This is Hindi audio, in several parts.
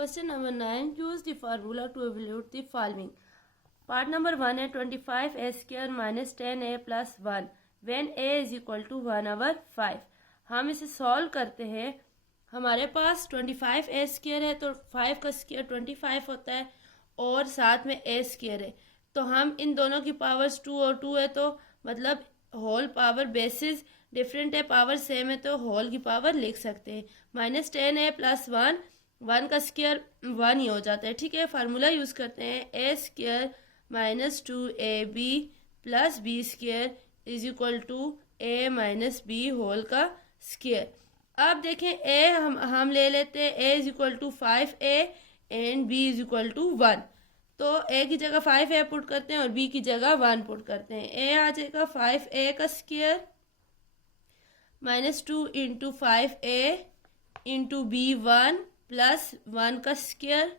Question number 9. Use the formula to evaluate the following. Part number 1 है 25a square minus 10a plus 1 when a is equal to 1/5. हम इसे सॉल्व करते हैं. हमारे पास 25a स्क्वायर है तो 5 का स्क्वायर 25 होता है और साथ में a स्क्वायर है. तो हम इन दोनों की पावर्स 2 और 2 है तो मतलब होल पावर बेसिस डिफरेंट है, पावर सेम है तो होल की पावर लिख सकते हैं. -10a प्लस 1 का स्क्वायर 1 ही हो जाता है. ठीक है, फार्मूला यूज करते हैं. a square -2ab plus b square is equal to a minus b whole का स्क्वायर. अब देखें a हम ले लेते हैं. a is equal to 5a and b is equal to 1. तो a की जगह 5a पुट करते हैं और b की जगह 1 पुट करते हैं. a आ जाएगा 5a का square -2 into 5a into b1 plus 1 का square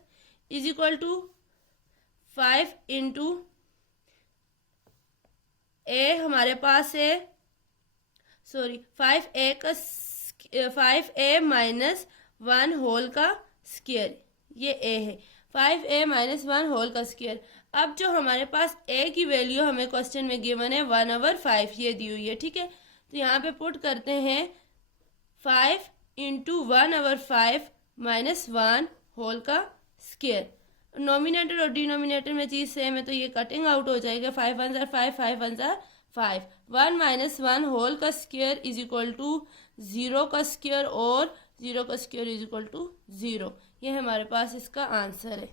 is equal to 5 into a हमारे पास है 5a माइनस 1 होल का स्क्वायर. ये a है 5a माइनस 1 होल का स्क्वायर. अब जो हमारे पास a की वैल्यू हमें क्वेश्चन में गिवन है 1/5 ये दी हुई है. ठीक है, तो यहाँ पे पुट करते हैं 5 इंटू 1/5 माइनस 1 होल का स्क्वायर. नोमिनेटर और डिनोमिनेटर में चीज सेम है तो ये कटिंग आउट हो जाएगा. 5 1 जार 5 5 1 जार 5. 1 माइनस 1 होल का स्क्वायर इज इक्वल टू 0 का स्क्वायर और 0 का स्क्वायर इज इक्वल टू 0. ये हमारे पास इसका आंसर है.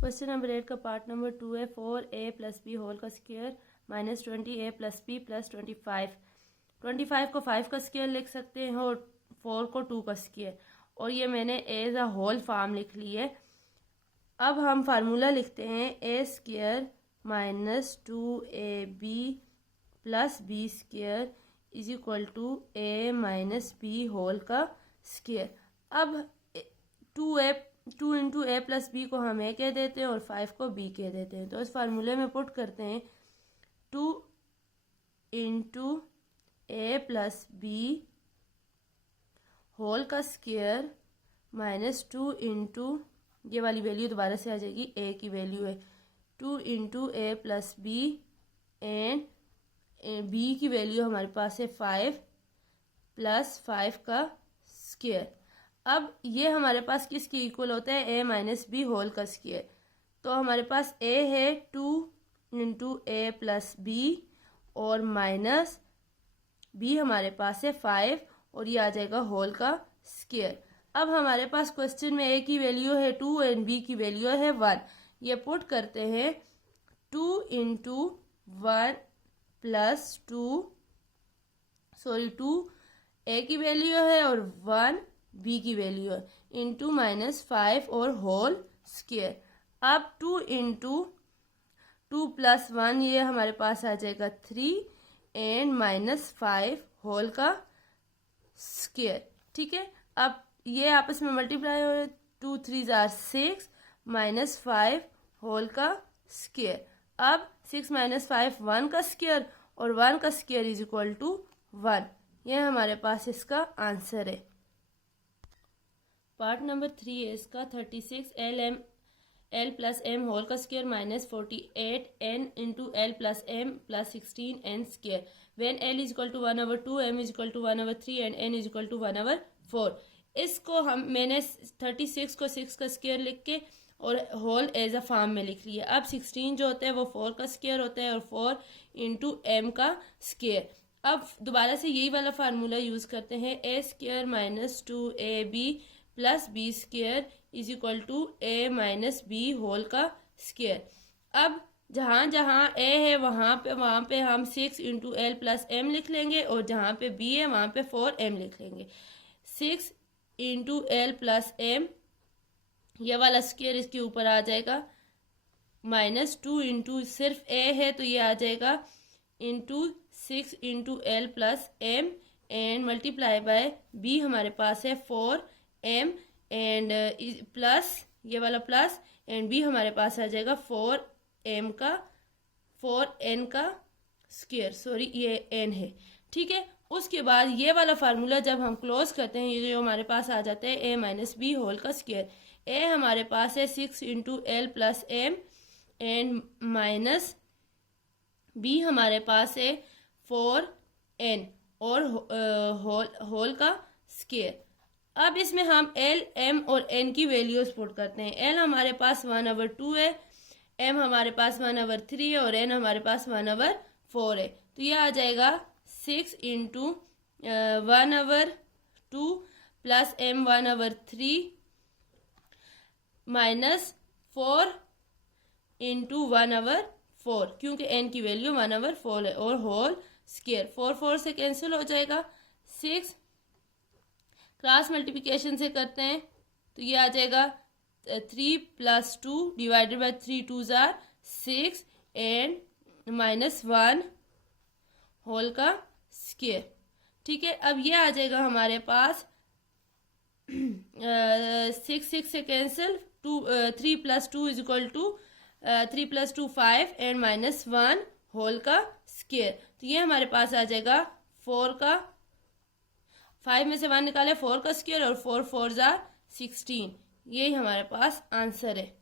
क्वेश्चन नंबर 8 का पार्ट नंबर 2 है. 4a प्लस बी होल का square minus 20a plus b plus 25 को 5 का स्क्वायर लिख सकते हैं और 4 को 2 का स्क्वायर, और ये मैंने एज अ होल फॉर्म लिख ली है. अब हम फार्मूला लिखते हैं. a square minus 2ab plus b square is equal to a minus b whole का स्क्वायर. अब 2 इंटू a प्लस बी को हम a कह देते हैं और 5 को b कह देते हैं. तो इस फार्मूले में पुट करते हैं 2 into a plus b whole का स्क्वायर माइनस 2 इंटू ये वाली वैल्यू दोबारा से आ जाएगी. a की वैल्यू है 2 into a plus b and b की वैल्यू हमारे पास है 5 प्लस 5 का स्क्वायर. अब ये हमारे पास किसके इक्वल होता है? a माइनस बी होल का स्क्वायर. तो हमारे पास a है 2 इंटू a प्लस बी और माइनस b हमारे पास है 5 और ये आ जाएगा होल का स्क्वायर. अब हमारे पास क्वेश्चन में a की वैल्यू है 2 एंड b की वैल्यू है 1. ये पुट करते हैं 2 इंटू 1 प्लस 2 a की वैल्यू है और 1 b की वैल्यू है इंटू माइनस 5 और होल स्क्वायर. अब 2 इंटू 2 प्लस 1 ये हमारे पास आ जाएगा 3 एंड माइनस 5 होल का स्क्वायर. ठीक है, अब ये आपस में मल्टीप्लाई हो रहे 2 3 जार 6 माइनस 5 होल का स्क्वायर. अब 6 माइनस 5 1 का स्क्वायर और 1 का स्क्वायर इज इक्वल टू 1. यह हमारे पास इसका आंसर है. पार्ट नंबर 3 है इसका. 36 एल प्लस एम होल का square minus 48 n into l plus m plus 16 n square when l is equal to 1/2 m is equal to 1/3 and n is equal to 1/4. इसको मैंने 36 को 6 का स्क्वायर लिख के और होल एज अ फॉर्म में लिख लिया. अब 16 जो होता है वो 4 का स्क्वायर होता है और 4 इंटू एम का स्क्वायर. अब दोबारा से यही वाला फार्मूला यूज करते हैं. a square minus 2ab plus b square is equal to a minus b whole का स्क्वायर. अब जहाँ जहाँ a है वहाँ पे हम 6 इंटू एल प्लस एम लिख लेंगे और जहाँ पे b है वहाँ पे 4m लिख लेंगे. 6 इंटू एल प्लस एम ये वाला स्क्वायर इसके ऊपर आ जाएगा माइनस 2 इंटू सिर्फ a है तो ये आ जाएगा into 6 into l plus m and multiply by b हमारे पास है 4m एंड प्लस ये वाला प्लस एंड b हमारे पास आ जाएगा 4n का स्क्वायर. ये n है. ठीक है, उसके बाद ये वाला फार्मूला जब हम क्लोज करते हैं, ये जो हमारे पास आ जाता है ए माइनस बी होल का स्क्वायर। ए हमारे पास है 6 into l plus m and minus b हमारे पास है 4n और होल का स्क्वायर। अब इसमें हम एल एम और एन की वैल्यूज पुट करते हैं। एल हमारे पास 1/2 है, एम हमारे पास 1/3 है और एन हमारे पास 1/4 है। तो ये आ जाएगा 6 into 1/2 plus m 1/3 minus 4 into 1/4, क्योंकि एन की वैल्यू 1/4 है और होल स्क्वायर। 4 4 से कैंसिल हो जाएगा। 6 क्रॉस मल्टीप्लिकेशन से करते हैं तो ये आ जाएगा 3 + 2 divided by 3 2s are 6 and minus 1 whole का स्क्वायर। ठीक है, अब ये आ जाएगा हमारे पास 6 6 से cancel, 3 + 2 is equal to 3 + 2 5 and minus 1 whole का स्क्वायर। तो ये हमारे पास आ जाएगा 4 का, 5 में से 1 निकाले 4 का स्क्वायर और 4 4s आर 16। यही हमारे पास आंसर है।